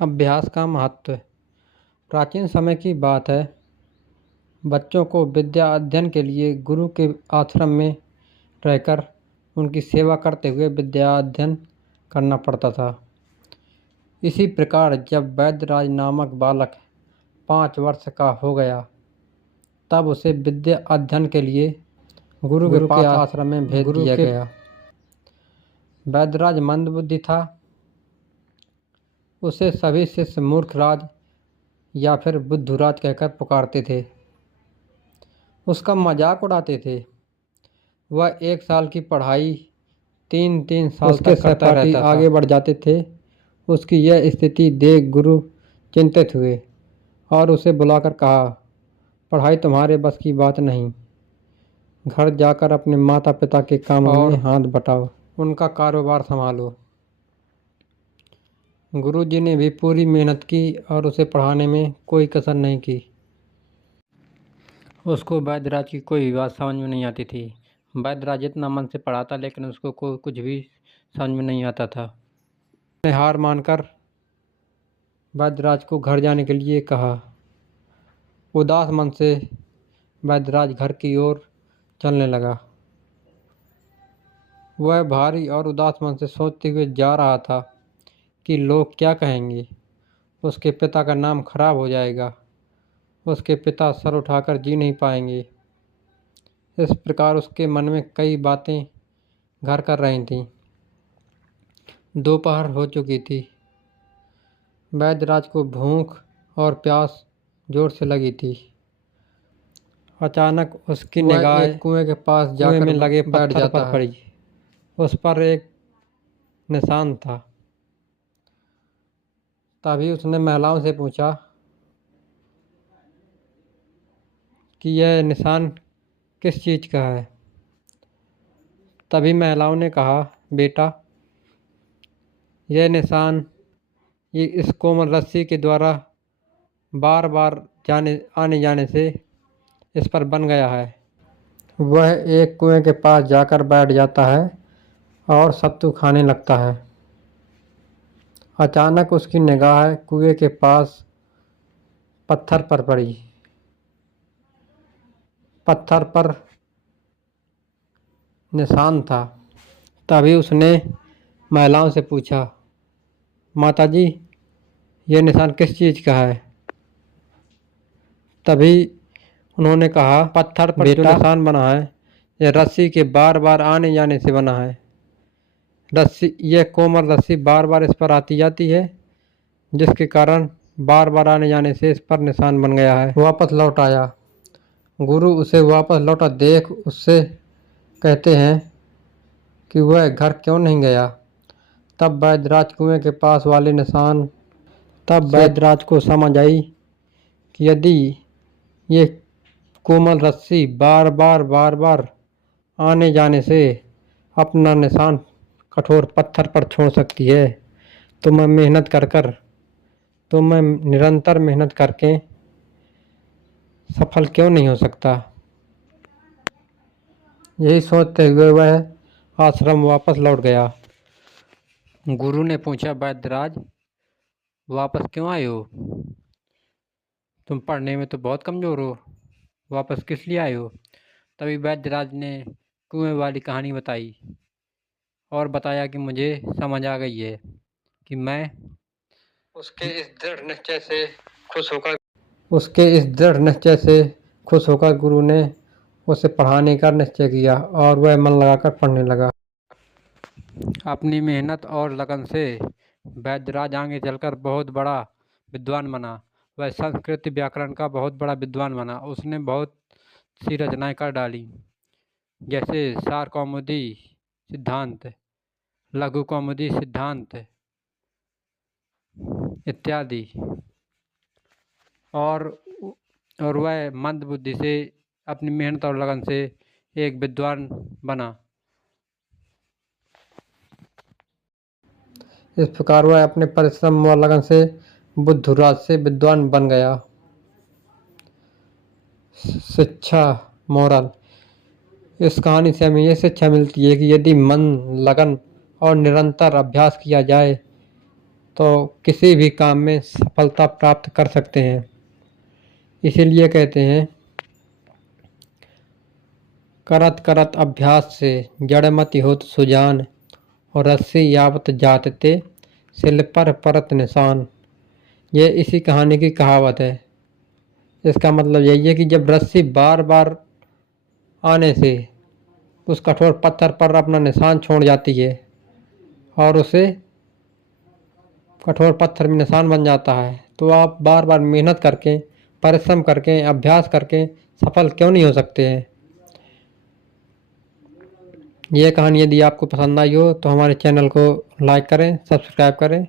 अभ्यास का महत्व। प्राचीन समय की बात है। बच्चों को विद्या अध्ययन के लिए गुरु के आश्रम में रहकर उनकी सेवा करते हुए विद्या अध्ययन करना पड़ता था। इसी प्रकार जब वैद्यराज नामक बालक 5 वर्ष का हो गया, तब उसे विद्या अध्ययन के लिए गुरु के पास आश्रम में भेज दिया गया। वैद्यराज मंदबुद्धि था। उसे सभी शिष्य मूर्खराज या फिर बुद्धूराज कहकर पुकारते थे। उसका मजाक उड़ाते थे। वह 1 साल की पढ़ाई 3 साल तक करता रहता था। आगे बढ़ जाते थे। उसकी यह स्थिति देख गुरु चिंतित हुए और उसे बुलाकर कहा, पढ़ाई तुम्हारे बस की बात नहीं। घर जाकर अपने माता पिता के कामों में हाथ बटाओ, उनका कारोबार संभालो। गुरुजी ने भी पूरी मेहनत की और उसे पढ़ाने में कोई कसर नहीं की। उसको वैद्यराज की कोई बात समझ में नहीं आती थी। वैद्यराज इतना मन से पढ़ाता, लेकिन उसको कुछ भी समझ में नहीं आता था। उसने हार मानकर वैद्यराज को घर जाने के लिए कहा। उदास मन से वैद्यराज घर की ओर चलने लगा। वह भारी और उदास मन से सोचते हुए जा रहा था कि लोग क्या कहेंगे। उसके पिता का नाम खराब हो जाएगा। उसके पिता सर उठाकर जी नहीं पाएंगे। इस प्रकार उसके मन में कई बातें घर कर रही थीं। दोपहर हो चुकी थी। वैद्यराज को भूख और प्यास जोर से लगी थी। अचानक उसकी निगाह एक कुएं के पास जाकर में लगे पत्थर पर पड़ी। उस पर एक निशान था। तभी उसने महिलाओं से पूछा कि यह निशान किस चीज़ का है। तभी महिलाओं ने कहा, बेटा, यह निशान इस कोमल रस्सी के द्वारा बार बार आने जाने से इस पर बन गया है। वह एक कुएं के पास जाकर बैठ जाता है और सत्तू खाने लगता है। अचानक उसकी निगाह कुएं के पास पत्थर पर पड़ी। पत्थर पर निशान था। तभी उसने महिलाओं से पूछा, माताजी, यह निशान किस चीज़ का है। तभी उन्होंने कहा, पत्थर पर जो निशान बना है, यह रस्सी के बार बार आने जाने से बना है। यह कोमल रस्सी बार बार इस पर आती जाती है, जिसके कारण बार बार आने जाने से इस पर निशान बन गया है। वापस लौट आया। गुरु उसे वापस लौटा देख उससे कहते हैं कि वह घर क्यों नहीं गया। तब वैद्यराज कुएं के पास वाले निशान वैद्यराज को समझ आई कि यदि ये कोमल रस्सी बार बार आने जाने से अपना निशान कठोर पत्थर पर छोड़ सकती है, तो मैं निरंतर मेहनत करके सफल क्यों नहीं हो सकता। यही सोचते हुए वह आश्रम वापस लौट गया। गुरु ने पूछा, वैद्यराज, वापस क्यों आए हो? तुम पढ़ने में तो बहुत कमज़ोर हो, वापस किस लिए आए हो? तभी वैद्यराज ने कुएं वाली कहानी बताई और बताया कि मुझे समझ आ गई है कि मैं उसके इस दृढ़ निश्चय से खुश होकर गुरु ने उसे पढ़ाने का निश्चय किया और वह मन लगाकर पढ़ने लगा। अपनी मेहनत और लगन से वैद्यराज आगे चलकर बहुत बड़ा विद्वान बना। वह संस्कृत व्याकरण का बहुत बड़ा विद्वान बना। उसने बहुत सी रचनाएं कर डाली, जैसे सार कौमुदी सिद्धांत, लघु कौमुदी सिद्धांत इत्यादि। और वह मंद बुद्धि से अपनी मेहनत और लगन से एक विद्वान बना। इस प्रकार वह अपने परिश्रम और लगन से बुद्धूराज से विद्वान बन गया। शिक्षा, मोरल। इस कहानी से हमें यह शिक्षा मिलती है कि यदि मन, लगन और निरंतर अभ्यास किया जाए तो किसी भी काम में सफलता प्राप्त कर सकते हैं। इसीलिए कहते हैं, करत करत अभ्यास से जड़मति होत सुजान, और रस्सी यावत जातते सिल पर परत निशान। ये इसी कहानी की कहावत है। इसका मतलब यही है कि जब रस्सी बार बार आने से उस कठोर पत्थर पर अपना निशान छोड़ जाती है और उसे कठोर पत्थर में निशान बन जाता है, तो आप बार बार मेहनत करके, परिश्रम करके, अभ्यास करके सफल क्यों नहीं हो सकते हैं। यह कहानी यदि आपको पसंद आई हो तो हमारे चैनल को लाइक करें, सब्सक्राइब करें।